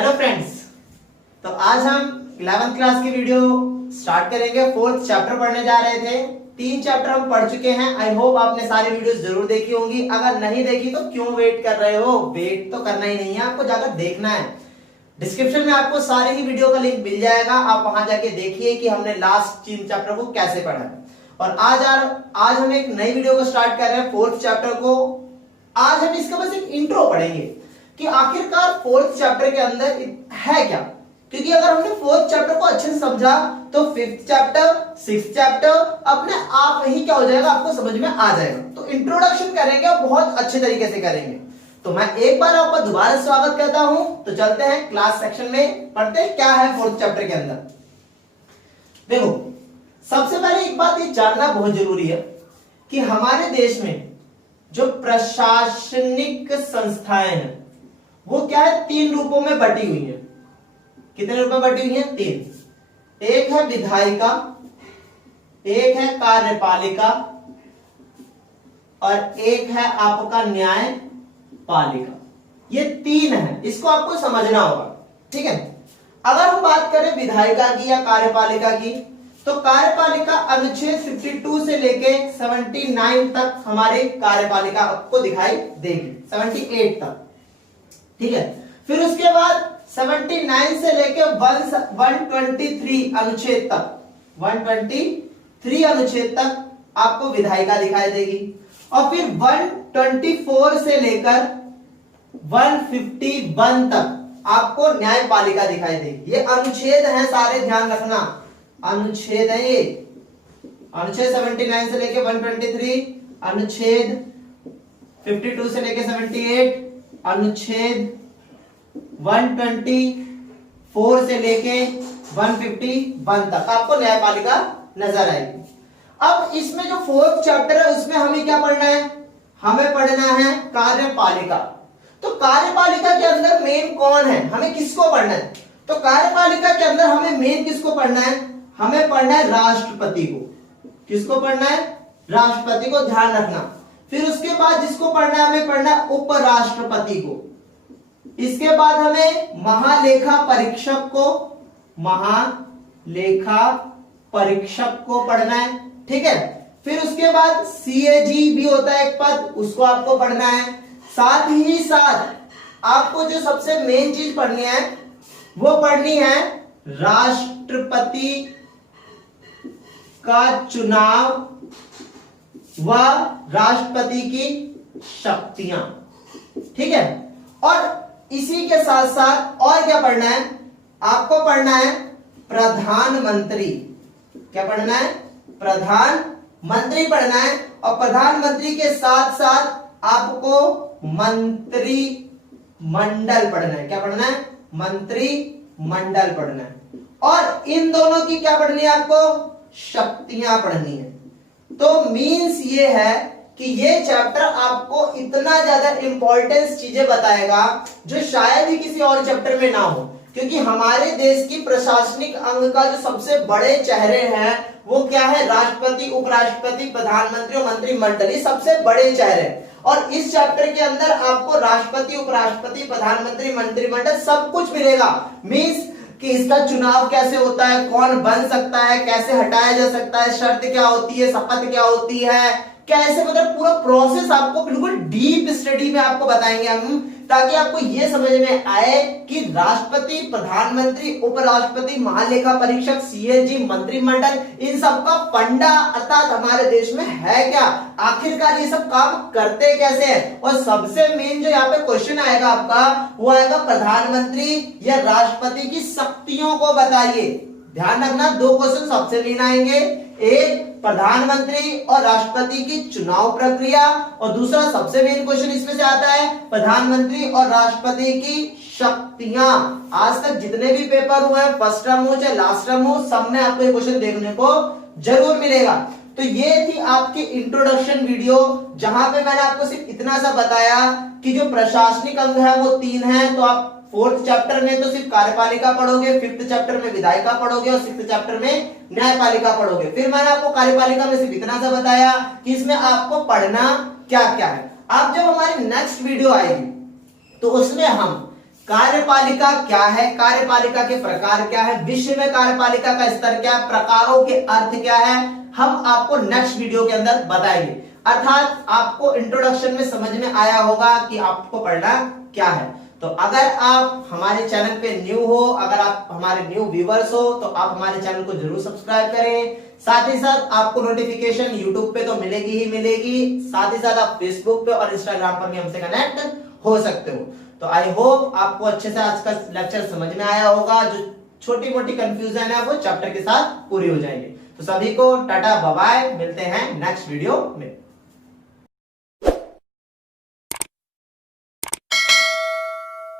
Hello friends, तो आज हम 11th क्लास की वीडियो स्टार्ट करेंगे। 4th चैप्टर पढ़ने जा रहे थे। 3 चैप्टर हम पढ़ चुके हैं। आई होप आपने सारी वीडियोस जरूर देखी होंगी। अगर नहीं देखी तो क्यों वेट कर रहे हो? वेट तो करना ही नहीं है, आपको जाकर देखना है। डिस्क्रिप्शन में आपको सारी ही वीडियो का लिंक मिल जाएगा, आप वहां जाके देखिए कि हमने लास्ट 3 चैप्टर को कैसे पढ़ा है। और आज हम एक नई वीडियो को स्टार्ट कर रहे हैं 4th चैप्टर को। आज हम इसका बस एक इंट्रो पढ़ेंगे कि आखिरकार 4th चैप्टर के अंदर है क्या। क्योंकि अगर हमने 4th चैप्टर को अच्छे से समझा तो 5th चैप्टर 6th चैप्टर अपने आप ही क्या हो जाएगा, आपको समझ में आ जाएगा। तो इंट्रोडक्शन करेंगे और बहुत अच्छे तरीके से करेंगे। तो मैं एक बार आपका दोबारा स्वागत करता हूं। तो चलते हैं क्लास सेक्शन में, पढ़ते हैं क्या है 4th चैप्टर के अंदर। देखो, सबसे पहले एक बात ये जानना बहुत जरूरी है कि हमारे देश में जो प्रशासनिक संस्थाएं हैं वो क्या है, 3 रूपों में बटी हुई है। कितने रूपों में बटी हुई है? 3। एक है विधायिका, एक है कार्यपालिका और एक है आपका न्यायपालिका। ये 3 है, इसको आपको समझना होगा, ठीक है। अगर हम बात करें विधायिका की या कार्यपालिका की, तो कार्यपालिका अनुच्छेद 52 से लेके 79 तक हमारे कार्यपालिका आपको दिखाई देगी, 78 तक, ठीक है। फिर उसके बाद 79 से लेके 123 अनुच्छेद तक, 123 अनुच्छेद तक आपको विधायिका दिखाई देगी। और फिर 124 से लेकर 151 तक आपको न्यायपालिका दिखाई देगी। ये अनुच्छेद हैं सारे, ध्यान रखना, अनुच्छेद है ये। अनुच्छेद 79 से लेके 123, अनुच्छेद 52 से लेके 78, अनुच्छेद 124 से लेके 151 तक आपको न्यायपालिका नजर आएगी। अब इसमें जो 4th चैप्टर है उसमें हमें क्या पढ़ना है? हमें पढ़ना है कार्यपालिका। तो कार्यपालिका के अंदर मेन कौन है, हमें किसको पढ़ना है? तो कार्यपालिका के अंदर हमें मेन किसको पढ़ना है? हमें पढ़ना है राष्ट्रपति को। किसको पढ़ना है? राष्ट्रपति को, ध्यान रखना। फिर उसके बाद जिसको पढ़ना है, हमें पढ़ना है उपराष्ट्रपति को। इसके बाद हमें महालेखा परीक्षक को, महालेखा परीक्षक को पढ़ना है, ठीक है। फिर उसके बाद सीएजी भी होता है एक पद, उसको आपको पढ़ना है। साथ ही साथ आपको जो सबसे मेन चीज पढ़नी है वो पढ़नी है राष्ट्रपति का चुनाव व राष्ट्रपति की शक्तियां, ठीक है। और इसी के साथ साथ और क्या पढ़ना है? आपको पढ़ना है प्रधानमंत्री। क्या पढ़ना है? प्रधानमंत्री पढ़ना है। और प्रधानमंत्री के साथ साथ आपको मंत्रिमंडल पढ़ना है। क्या पढ़ना है? मंत्रिमंडल पढ़ना है। और इन दोनों की क्या पढ़नी है? आपको शक्तियां पढ़नी है। तो मींस ये है कि ये चैप्टर आपको इतना ज्यादा इंपॉर्टेंस चीजें बताएगा जो शायद ही किसी और चैप्टर में ना हो। क्योंकि हमारे देश की प्रशासनिक अंग का जो सबसे बड़े चेहरे हैं वो क्या है? राष्ट्रपति, उपराष्ट्रपति, प्रधानमंत्री और मंत्रिमंडल, ये सबसे बड़े चेहरे। और इस चैप्टर के अंदर आपको राष्ट्रपति, उपराष्ट्रपति, प्रधानमंत्री, मंत्रिमंडल सब कुछ मिलेगा। मींस कि इसका चुनाव कैसे होता है, कौन बन सकता है, कैसे हटाया जा सकता है, शर्त क्या होती है, शपथ क्या होती है, कैसे, मतलब पूरा प्रोसेस आपको बिल्कुल डीप स्टडी में आपको बताएंगे हम, ताकि आपको ये समझ में आए कि राष्ट्रपति, प्रधानमंत्री, उपराष्ट्रपति, महालेखा परीक्षक, सीएजी, मंत्रिमंडल, इन सब का फंडा अर्थात हमारे देश में है क्या, आखिरकार ये सब काम करते कैसे हैं। और सबसे मेन जो यहाँ पे क्वेश्चन आएगा आपका, वो आएगा प्रधानमंत्री या राष्ट्रपति की शक्तियों को बताइए। ध्यान रखना, 2 क्वेश्चन सबसे मेन आएंगे, एक प्रधानमंत्री और राष्ट्रपति की चुनाव प्रक्रिया, और दूसरा सबसे मेन क्वेश्चन इसमें से आता है प्रधानमंत्री और राष्ट्रपति की शक्तियां। आज तक जितने भी पेपर हुए हैं, फर्स्ट टर्म हो चाहे लास्ट टर्म हो, सब में आपको ये क्वेश्चन देखने को जरूर मिलेगा। तो ये थी आपकी इंट्रोडक्शन वीडियो, जहां पे मैंने आपको सिर्फ इतना सा बताया कि जो प्रशासनिक अंग है वो 3 है। तो आप 4th चैप्टर में तो सिर्फ कार्यपालिका पढ़ोगे, 5th चैप्टर में विधायिका पढ़ोगे और 6th चैप्टर में न्यायपालिका पढ़ोगे। फिर मैंने आपको कार्यपालिका में सिर्फ इतना सा बताया कि इसमें आपको पढ़ना क्या क्या है। अब जब हमारी नेक्स्ट वीडियो आएगी तो उसमें हम कार्यपालिका क्या है, कार्यपालिका के प्रकार क्या है, विश्व में कार्यपालिका का स्तर क्या है, प्रकारों के अर्थ क्या है, हम आपको नेक्स्ट वीडियो के अंदर बताएंगे। अर्थात आपको इंट्रोडक्शन में समझ में आया होगा कि आपको पढ़ना क्या है। तो अगर आप हमारे चैनल पे न्यू हो, अगर आप हमारे न्यू व्यूअर्स हो, तो आप हमारे चैनल को जरूर सब्सक्राइब करें। साथ ही साथ आपको नोटिफिकेशन यूट्यूब पे तो मिलेगी ही मिलेगी, साथ ही साथ आप फेसबुक पे और इंस्टाग्राम पर भी हमसे कनेक्ट हो सकते हो। तो आई होप आपको अच्छे से आज का लेक्चर समझ में आया होगा। जो छोटी मोटी कंफ्यूजन है वो चैप्टर के साथ पूरी हो जाएंगे। तो सभी को टाटा बाय बाय, मिलते हैं नेक्स्ट वीडियो में।